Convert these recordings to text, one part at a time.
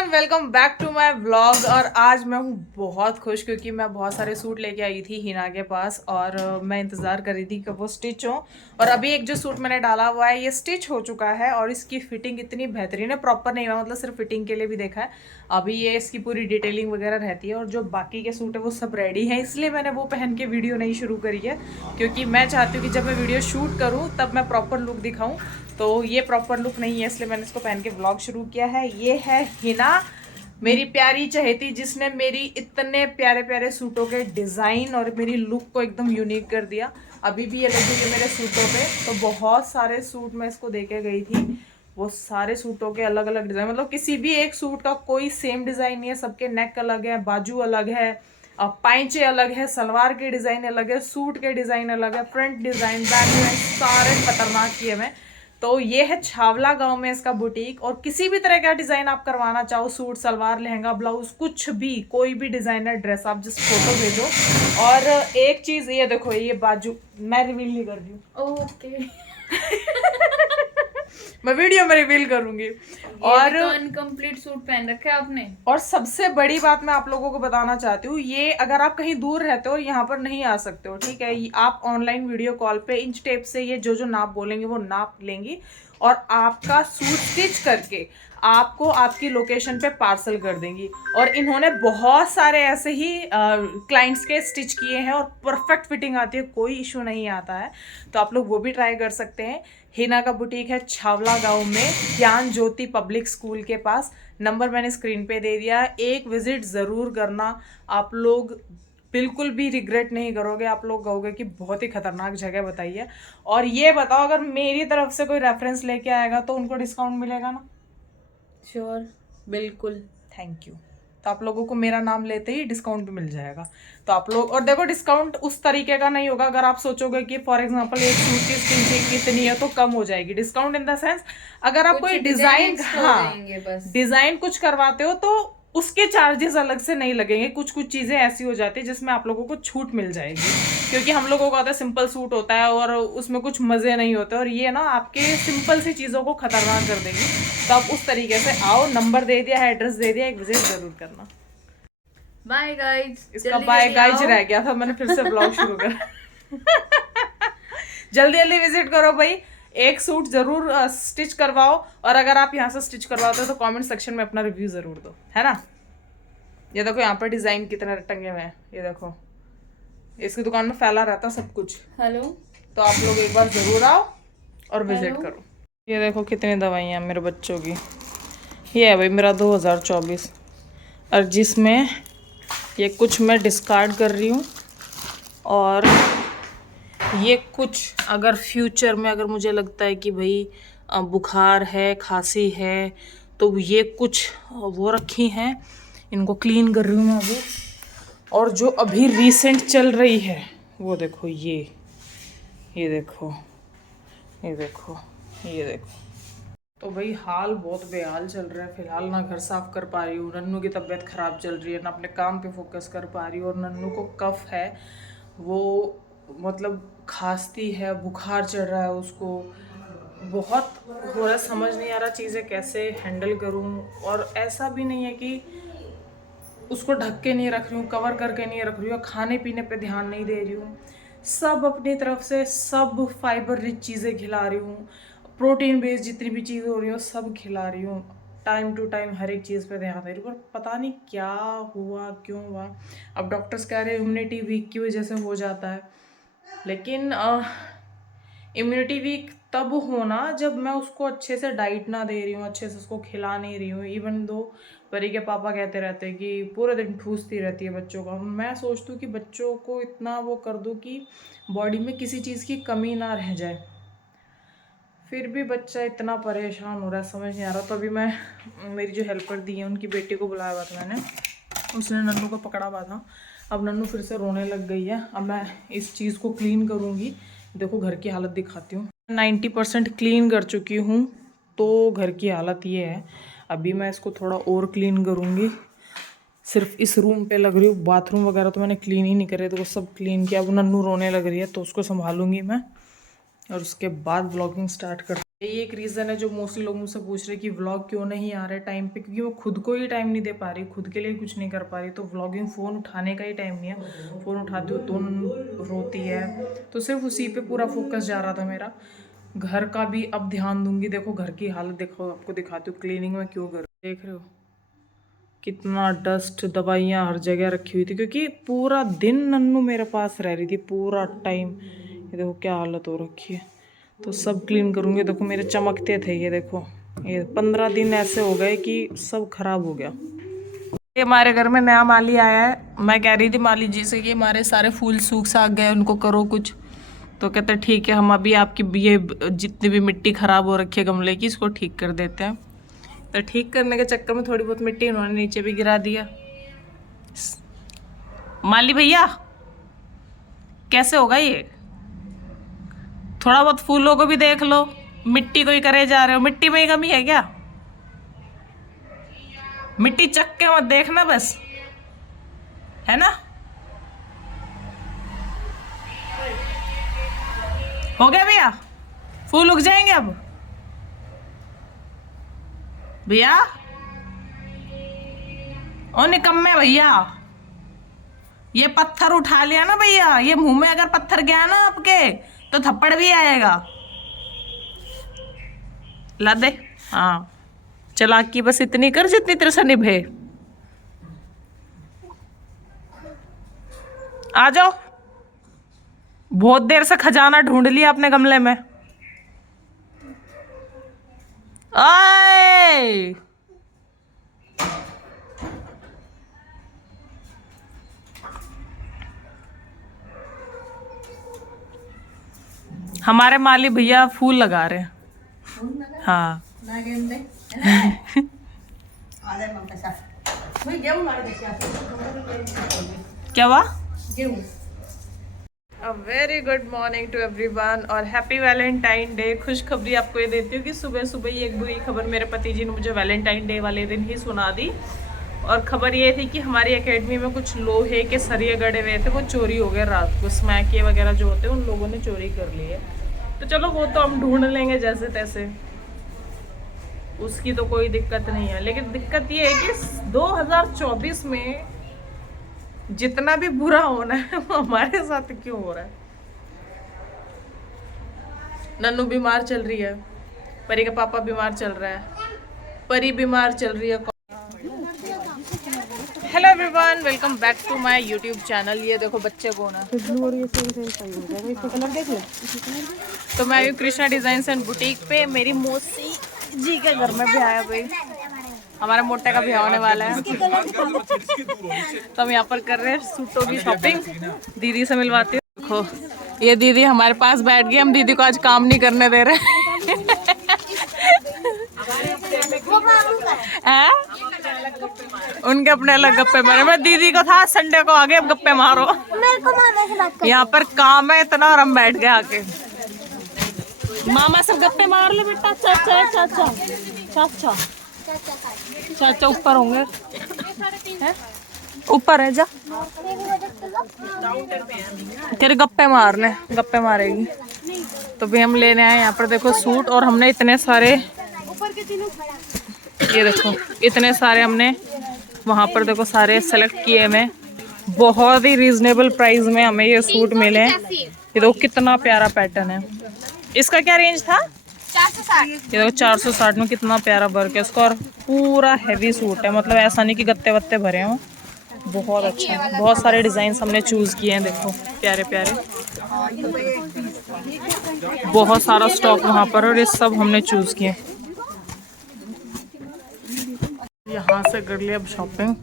Everyone, welcome back to my vlog. और आज मैं हूँ बहुत खुश क्योंकि मैं बहुत सारे सूट लेके आई थी हिना के पास और मैं इंतज़ार कर रही थी कि वो स्टिच हो। और अभी एक जो सूट मैंने डाला हुआ है ये स्टिच हो चुका है और इसकी फिटिंग इतनी बेहतरीन है, प्रॉपर नहीं हुआ, मतलब सिर्फ फिटिंग के लिए भी देखा है। अभी ये इसकी पूरी डिटेलिंग वगैरह रहती है और जो बाकी के सूट है वो सब रेडी हैं, इसलिए मैंने वो पहन के वीडियो नहीं शुरू करी है क्योंकि मैं चाहती हूँ कि जब मैं वीडियो शूट करूँ तब मैं प्रॉपर लुक दिखाऊँ। तो ये प्रॉपर लुक नहीं है इसलिए मैंने इसको पहन के व्लॉग शुरू किया है। ये है हिना, मेरी प्यारी चहेती, जिसने मेरी इतने प्यारे प्यारे सूटों के डिज़ाइन और मेरी लुक को एकदम यूनिक कर दिया। अभी भी ये लगी है मेरे सूटों पे। तो बहुत सारे सूट मैं इसको देके गई थी, वो सारे सूटों के अलग अलग डिज़ाइन, मतलब किसी भी एक सूट का कोई सेम डिज़ाइन नहीं है, सबके नेक अलग है, बाजू अलग है, पाइंचे अलग है, सलवार के डिज़ाइन अलग है, सूट के डिज़ाइन अलग है, फ्रंट डिज़ाइन, बैक डिज़ाइन सारे खतरनाक किए मैं। तो ये है छावला गांव में इसका बुटीक। और किसी भी तरह का डिज़ाइन आप करवाना चाहो, सूट, सलवार, लहंगा, ब्लाउज, कुछ भी, कोई भी डिज़ाइनर ड्रेस, आप जिस फोटो भेजो। और एक चीज़ ये देखो, ये बाजू मैं रिवील नहीं कर रही हूँ, ओके मैं वीडियो में रिवील करूंगी। और तो इनकम्प्लीट सूट पहन रखा है आपने। और सबसे बड़ी बात मैं आप लोगों को बताना चाहती हूँ, ये अगर आप कहीं दूर रहते हो और यहाँ पर नहीं आ सकते हो, ठीक है, आप ऑनलाइन वीडियो कॉल पे इंच टेप से ये जो जो नाप बोलेंगे वो नाप लेंगी और आपका सूट स्टिच करके आपको आपकी लोकेशन पे पार्सल कर देंगी। और इन्होंने बहुत सारे ऐसे ही क्लाइंट्स के स्टिच किए हैं और परफेक्ट फिटिंग आती है, कोई इशू नहीं आता है। तो आप लोग वो भी ट्राई कर सकते हैं। हिना का बुटीक है छावला गांव में, ज्ञान ज्योति पब्लिक स्कूल के पास। नंबर मैंने स्क्रीन पे दे दिया, एक विजिट ज़रूर करना। आप लोग बिल्कुल भी रिग्रेट नहीं करोगे, आप लोग कहोगे कि बहुत ही खतरनाक जगह बताई है। और ये बताओ, अगर मेरी तरफ से कोई रेफरेंस लेके आएगा तो उनको डिस्काउंट मिलेगा ना? श्योर, बिल्कुल। Thank you. तो आप लोगों को मेरा नाम लेते ही डिस्काउंट भी मिल जाएगा। तो आप लोग, और देखो डिस्काउंट उस तरीके का नहीं होगा, अगर आप सोचोगे कि फॉर एग्जांपल एक सूट की स्टिचिंग कितनी है तो कम हो जाएगी। डिस्काउंट इन द सेंस, अगर आप कोई डिजाइन, हाँ, डिजाइन कुछ करवाते हो तो उसके चार्जेस अलग से नहीं लगेंगे। कुछ कुछ चीज़ें ऐसी हो जाती है जिसमें आप लोगों को छूट मिल जाएगी, क्योंकि हम लोगों का होता है सिंपल सूट होता है और उसमें कुछ मज़े नहीं होते, और ये ना आपके सिंपल सी चीज़ों को खतरनाक कर देंगी। तो आप उस तरीके से आओ, नंबर दे दिया है, एड्रेस दे दिया, एक विजिट जरूर करना। Bye guys. इसका बाय गाइज रह गया था, मैंने फिर से ब्लॉग शुरू करा जल्दी जल्दी विजिट करो भाई, एक सूट जरूर स्टिच करवाओ। और अगर आप यहाँ से स्टिच करवाते हो तो कमेंट सेक्शन में अपना रिव्यू जरूर दो, है ना। ये देखो यहाँ पर डिजाइन कितने टंगे हुए हैं, ये देखो, इसकी दुकान में फैला रहता सब कुछ। हेलो, तो आप लोग एक बार जरूर आओ और विजिट करो। ये देखो कितनी दवाइयाँ मेरे बच्चों की। ये है भाई मेरा 2024, और जिसमें ये कुछ मैं डिस्कार्ड कर रही हूँ और ये कुछ अगर फ्यूचर में अगर मुझे लगता है कि भाई बुखार है, खांसी है, तो ये कुछ वो रखी हैं, इनको क्लीन कर रही हूँ मैं अभी। और जो अभी रिसेंट चल रही है वो देखो, ये देखो, ये देखो, ये देखो। तो भाई हाल बहुत बेहाल चल रहा है फिलहाल, ना घर साफ कर पा रही हूँ, नन्नू की तबीयत ख़राब चल रही है, ना अपने काम पे फोकस कर पा रही हूँ। और नन्नू को कफ है, वो मतलब खांसती है, बुखार चढ़ रहा है उसको, बहुत हो रहा है, समझ नहीं आ रहा चीज़ें कैसे हैंडल करूँ। और ऐसा भी नहीं है कि उसको ढक के नहीं रख रही हूँ, कवर करके नहीं रख रही हूँ, खाने पीने पे ध्यान नहीं दे रही हूँ, सब अपनी तरफ से सब फाइबर रिच चीज़ें खिला रही हूँ, प्रोटीन बेस्ड जितनी भी चीज़ें हो रही हो सब खिला रही हूँ, टाइम टू टाइम हर एक चीज़ पे ध्यान दे रही हूँ। पर पता नहीं क्या हुआ, क्यों हुआ। अब डॉक्टर्स कह रहे हैं इम्यूनिटी वीक की वजह से हो जाता है, लेकिन इम्यूनिटी वीक तब होना जब मैं उसको अच्छे से डाइट ना दे रही हूँ, अच्छे से उसको खिला नहीं रही हूँ। इवन दो परी के पापा कहते रहते हैं कि पूरे दिन ठूसती रहती है बच्चों का। मैं सोचती हूँ कि बच्चों को इतना वो कर दूँ कि बॉडी में किसी चीज़ की कमी ना रह जाए, फिर भी बच्चा इतना परेशान हो रहा है, समझ नहीं आ रहा। तो अभी मैं, मेरी जो हेल्पर दी है उनकी बेटी को बुलाया हुआ था मैंने, उसने नन्नू को पकड़ा हुआ था। अब नन्नू फिर से रोने लग गई है। अब मैं इस चीज़ को क्लीन करूँगी। देखो घर की हालत दिखाती हूँ, 90% क्लीन कर चुकी हूँ, तो घर की हालत ये है। अभी मैं इसको थोड़ा और क्लीन करूँगी, सिर्फ इस रूम पे लग रही हूँ, बाथरूम वगैरह तो मैंने क्लीन ही नहीं करे, तो वो सब क्लीन किया। अब नन्नू रोने लग रही है तो उसको संभालूंगी मैं, और उसके बाद ब्लॉगिंग स्टार्ट कर यही एक रीज़न है जो मोस्टली लोग मुझसे पूछ रहे कि व्लॉग क्यों नहीं आ रहा है टाइम पे, क्योंकि मैं खुद को ही टाइम नहीं दे पा रही, खुद के लिए कुछ नहीं कर पा रही। तो व्लॉगिंग फ़ोन उठाने का ही टाइम नहीं है। फ़ोन उठाती हूँ तो रोती है, तो सिर्फ उसी पे पूरा फोकस जा रहा था मेरा। घर का भी अब ध्यान दूंगी। देखो घर की हालत देखो, आपको दिखाती हूँ क्लीनिंग में क्यों कर, देख रहे हो कितना डस्ट, दवाइयाँ हर जगह रखी हुई थी, क्योंकि पूरा दिन नन्नू मेरे पास रह रही थी पूरा टाइम। ये देखो क्या हालत हो रखी है। तो सब क्लीन करूँगी। देखो मेरे चमकते थे, ये देखो ये 15 दिन ऐसे हो गए कि सब खराब हो गया। ये हमारे घर में नया माली आया है। मैं कह रही थी माली जी से कि हमारे सारे फूल सूख साख गए, उनको करो कुछ। तो कहते ठीक है, हम अभी आपकी ये जितनी भी मिट्टी खराब हो रखी है गमले की, इसको ठीक कर देते हैं। तो ठीक करने के चक्कर में थोड़ी बहुत मिट्टी उन्होंने नीचे भी गिरा दिया। माली भैया कैसे होगा ये? थोड़ा बहुत फूलों को भी देख लो, मिट्टी को ही करे जा रहे हो। मिट्टी में ही कमी है क्या? मिट्टी चक के मत देखना बस, है ना? हो गया भैया, फूल उग जाएंगे अब भैया। ओ निकम्मे भैया, ये पत्थर उठा लिया ना भैया, ये मुंह में अगर पत्थर गया ना आपके तो थप्पड़ भी आएगा। ला दे। हाँ चालाकी बस इतनी कर जितनी तेरे से निभे। आ जाओ, बहुत देर से खजाना ढूंढ लिया अपने गमले में। आए हमारे माली भैया फूल लगा रहे हैं। हाँ क्या हुआ? A very good morning to everyone और हैप्पी वैलेंटाइन डे। खुशखबरी आपको ये देती हूँ कि सुबह सुबह ही एक बुरी खबर मेरे पति जी ने मुझे वैलेंटाइन डे वाले दिन ही सुना दी। और खबर ये थी कि हमारी एकेडमी में कुछ लोहे के सरिये गड़े हुए थे, वो चोरी हो गए रात को। स्मैके वगैरह जो होते हैं उन लोगों ने चोरी कर लिए। तो चलो वो तो हम ढूंढ लेंगे जैसे तैसे, उसकी तो कोई दिक्कत नहीं है। लेकिन दिक्कत ये है कि 2024 में जितना भी बुरा होना है वो हमारे साथ क्यों हो रहा है। नन्नू बीमार चल रही है, परी का पापा बीमार चल रहा है, परी बीमार चल रही है। Hello everyone, welcome back to my YouTube channel. ये देखो बच्चे कौन है। तो मैं आई कृष्णा डिजाइन एंड बुटीक पे। मेरी मौसी जी के घर में भी आया भाई, हमारे मोटे का भी होने वाला है। तो हम यहाँ पर कर रहे हैं सूटों की शॉपिंग। दीदी से मिलवाती हूँ। देखो ये दीदी हमारे पास बैठ गई, हम दीदी को आज काम नहीं करने दे रहे हैं। उनके अपने अलग गप्पे मारे। मैं दीदी को था संडे को आगे अब गप्पे मारो, यहाँ पर काम है इतना और हम बैठ गए आके। मामा सब गप्पे मार ले बेटा। चाचा चाचा चाचा चाचा ऊपर होंगे, ऊपर है जा तेरे गप्पे मारने, गप्पे मारेगी। तो भी हम लेने आए यहाँ पर देखो सूट। और हमने इतने सारे, ये देखो इतने सारे हमने वहाँ पर देखो सारे सेलेक्ट किए। में बहुत ही रीजनेबल प्राइस में हमें ये सूट मिले। ये देखो कितना प्यारा पैटर्न है। इसका क्या रेंज था? 460। ये देखो 460 में कितना प्यारा वर्क है इसका। और पूरा हैवी सूट है, मतलब ऐसा नहीं कि गत्ते वत्ते भरे हों। बहुत अच्छा है, बहुत सारे डिजाइन हमने चूज किए हैं। देखो प्यारे प्यारे, बहुत सारा स्टॉक वहाँ पर, और ये सब हमने चूज किए। यहाँ से कर लिया अब शॉपिंग।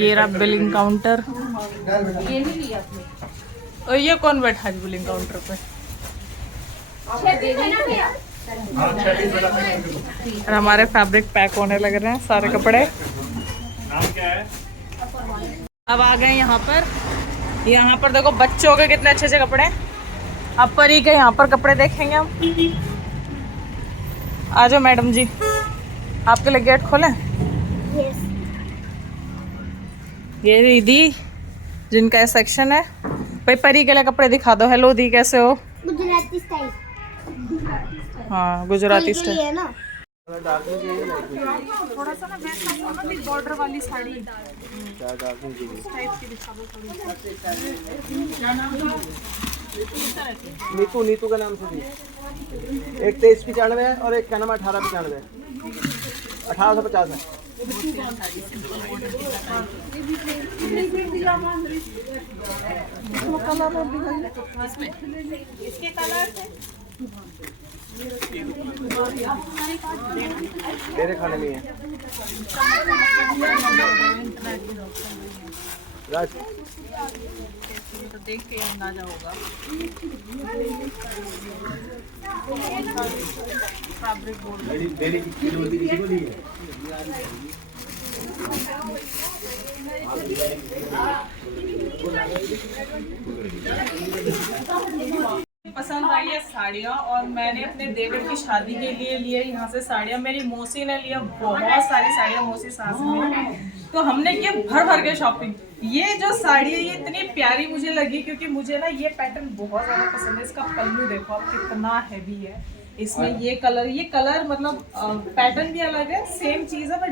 ये रहा बिलिंग काउंटर। और ये कौन बैठा है बिलिंग काउंटर पे? और हमारे फैब्रिक पैक होने लग रहे हैं सारे कपड़े। अब आ गए यहाँ पर। यहाँ पर देखो बच्चों के कितने अच्छे अच्छे कपड़े। अब परी के यहाँ पर कपड़े देखेंगे हम। आ जाओ मैडम जी, आपके लिए गेट खोलें। ये दीदी जिनका सेक्शन है भाई, परी के लिए कपड़े दिखा दो। हेलो दी, कैसे हो? गुजराती स्टाइल। हाँ गुजराती के लिए स्टाइल। है ना। थोड़ा सा ना वैसा बॉर्डर वाली साड़ी नीतू, नीतू का नाम से थी। एक 2395 है और एक का नाम 1895, 1850 है। इसके कलर मेरे खाने में है राज। तो देख के अंदाजा होगा। फैब्रिक पसंद आई है साड़ियाँ, और मैंने अपने देवर की शादी के लिए लिए यहाँ से साड़ियाँ। मेरी मौसी ने लिया बहुत सारी साड़ियाँ, मौसी सास ने, तो हमने किया भर भर के शॉपिंग। ये जो साड़ी है ये इतनी प्यारी मुझे लगी क्योंकि मुझे ना ये पैटर्न बहुत ज़्यादा पसंद है। इसका पल्लू देखो आप कितना हैवी है, इसमें ये कलर मतलब पैटर्न भी अलग है, सेम चीज़ है, बट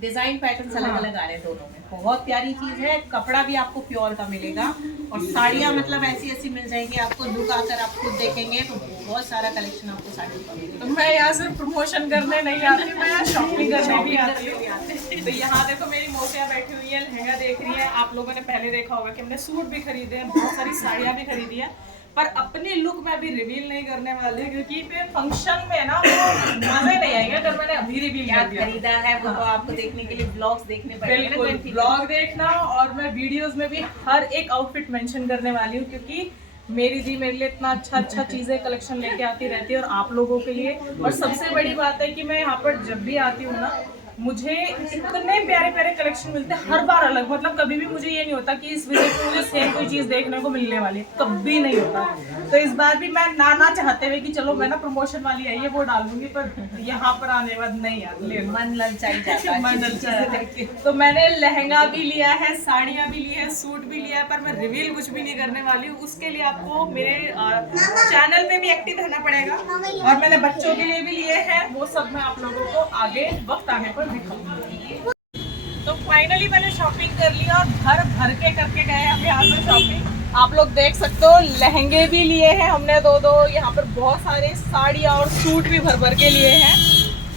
डिजाइन पैटर्न्स अलग अलग आ रहे हैं दोनों में। बहुत प्यारी चीज है, कपड़ा भी आपको प्योर का मिलेगा और साड़ियाँ मतलब ऐसी ऐसी मिल जाएंगी आपको। लुक आकर आप खुद देखेंगे तो बहुत सारा कलेक्शन आपको साड़ियों का मिलेगा। तो मैं यहाँ सिर्फ प्रमोशन करने नहीं आती, मैं शॉपिंग करने भी आती हूँ। तो यहाँ देखो मेरी मौसियाँ बैठी हुई है, लहंगा देख रही है। आप लोगों ने पहले देखा होगा कि हमने सूट भी खरीदे हैं, बहुत सारी साड़ियाँ भी खरीदी है, पर अपनी लुक मैं अभी रिवील नहीं करने वाली क्योंकि फिर फंक्शन में ना वो मजे नहीं आएंगे अगर मैंने अभी रिवील कर दिया। खरीदा है वो तो आपको देखने के लिए ब्लॉग्स देखने पड़ेंगे। बिल्कुल ब्लॉग देखना, और मैं वीडियोस में भी हर एक आउटफिट मेंशन करने वाली हूँ क्योंकि मेरी दी मेरे लिए इतना अच्छा चीजें कलेक्शन लेके आती रहती है और आप लोगों के लिए। और सबसे बड़ी बात है कि मैं यहाँ पर जब भी आती हूँ ना, मुझे इतने प्यारे प्यारे कलेक्शन मिलते हैं हर बार अलग। मतलब कभी भी मुझे ये नहीं होता कि इस विजिट में मुझे सेम कोई चीज़ देखने को मिलने वाली है, कभी नहीं होता। तो इस बार भी मैं ना चाहते हुए कि चलो मैं ना प्रमोशन वाली आई है वो डाल दूंगी, पर यहाँ पर आने के बाद नहीं यार ले मन ललचाई जाता है। मन ललचाया। तो मैंने लहंगा भी लिया है, साड़ियाँ भी ली है, सूट भी लिया है, पर मैं रिवील कुछ भी नहीं करने वाली हूँ। उसके लिए आपको मेरे चैनल पे भी एक्टिव रहना पड़ेगा, और मैंने बच्चों के लिए भी लिए हैं, वो सब मैं आप लोगों को आगे वक्त आने पर दिखाऊंगी। तो फाइनली मैंने शॉपिंग कर लिया और भर भर के करके गए हम यहाँ पर शॉपिंग। आप लोग देख सकते हो लहंगे भी लिए हैं हमने दो, यहाँ पर बहुत सारे साड़ियाँ और सूट भी भर भर के लिए हैं।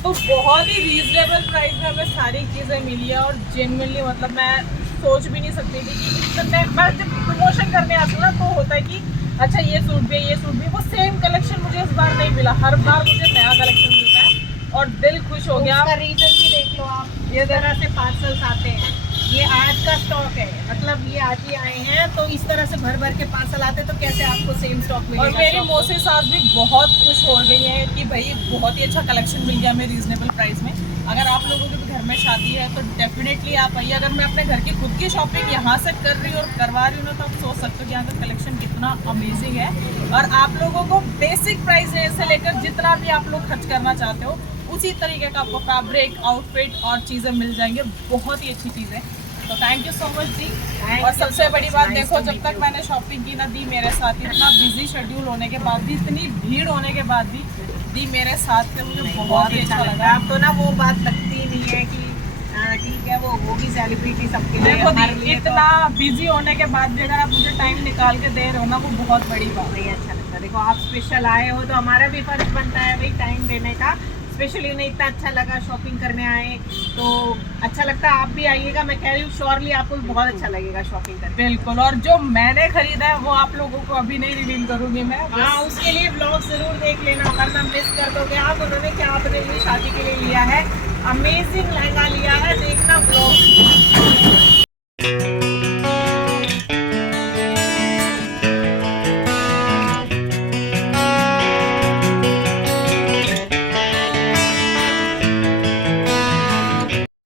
तो बहुत ही रीजनेबल प्राइस में हमें सारी चीज़ें मिली है, और जेन्युइनली मतलब मैं सोच भी नहीं सकती थी कि इतने। मैं जब प्रमोशन करने आती हूँ ना तो होता है कि अच्छा ये सूट भी ये सूट भी, वो सेम कलेक्शन मुझे इस बार नहीं मिला। हर बार मुझे नया कलेक्शन मिलता है और दिल खुश हो गया। उसका रीजन भी देख लो आप, ये तरह से पार्सल्स आते हैं। ये आज का स्टॉक है, मतलब ये आज ही आए हैं, तो इस तरह से भर भर के पार्सल आते तो कैसे आपको सेम स्टॉक मिलेगा। और मेरी मौसी सास भी बहुत खुश हो गई है कि भाई बहुत ही अच्छा कलेक्शन मिल गया हमें रीजनेबल प्राइस में। अगर आप लोगों के भी घर में शादी है तो डेफिनेटली आप आइए। अगर मैं अपने घर की खुद की शॉपिंग यहाँ से कर रही हूँ और करवा रही हूँ ना, तो आप सोच सकते हो कि यहाँ का कलेक्शन कितना अमेजिंग है। और आप लोगों को बेसिक प्राइस से लेकर जितना भी आप लोग खर्च करना चाहते हो उसी तरीके का आपको फैब्रिक, आउटफिट और चीज़ें मिल जाएंगे। बहुत ही अच्छी चीज़ है। तो थैंक यू सो मच दी। और सबसे बड़ी बात देखो, जब तक मैंने शॉपिंग की ना, दी मेरे साथ इतना बिजी शेड्यूल होने के बाद भी, इतनी भीड़ होने के बाद भी दी मेरे साथ थे। मुझे बहुत ही अच्छा लगा। अब तो ना वो बात लगती नहीं है कि ठीक है वो होगी सेलिब्रिटी सबके लिए। देखो हमारे दी लिए इतना बिजी होने के बाद भी अगर आप मुझे टाइम निकाल के दे रहे हो ना, वो बहुत बड़ी बात है। नहीं अच्छा लगता। देखो आप स्पेशल आए हो तो हमारा भी फर्ज बनता है भाई टाइम देने का। स्पेशली उन्हें इतना अच्छा लगा, शॉपिंग करने आए तो अच्छा लगता है। आप भी आइएगा, मैं कह रही हूँ श्योरली आपको बहुत अच्छा लगेगा शॉपिंग करके। बिल्कुल। और जो मैंने खरीदा है वो आप लोगों को अभी नहीं रिवील करूंगी मैं। हाँ, उसके लिए ब्लॉग जरूर देख लेना, वरना मिस कर दोगे आप। उन्होंने क्या अपने लिए शादी के लिए लिया है, अमेजिंग लहंगा लिया है, देखना ब्लॉग।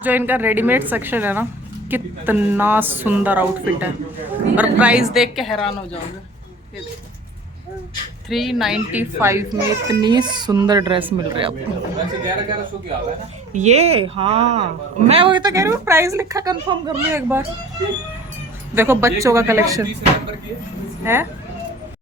जो इनका रेडीमेड सेक्शन है ना, कितना सुंदर आउटफिट है, और प्राइस देख के हैरान हो जाओगे। 395 में इतनी सुंदर ड्रेस मिल रही है आपको। ये हाँ, मैं वही तो कह रही हूँ, प्राइस लिखा कंफर्म कर लो एक बार। देखो बच्चों का कलेक्शन है।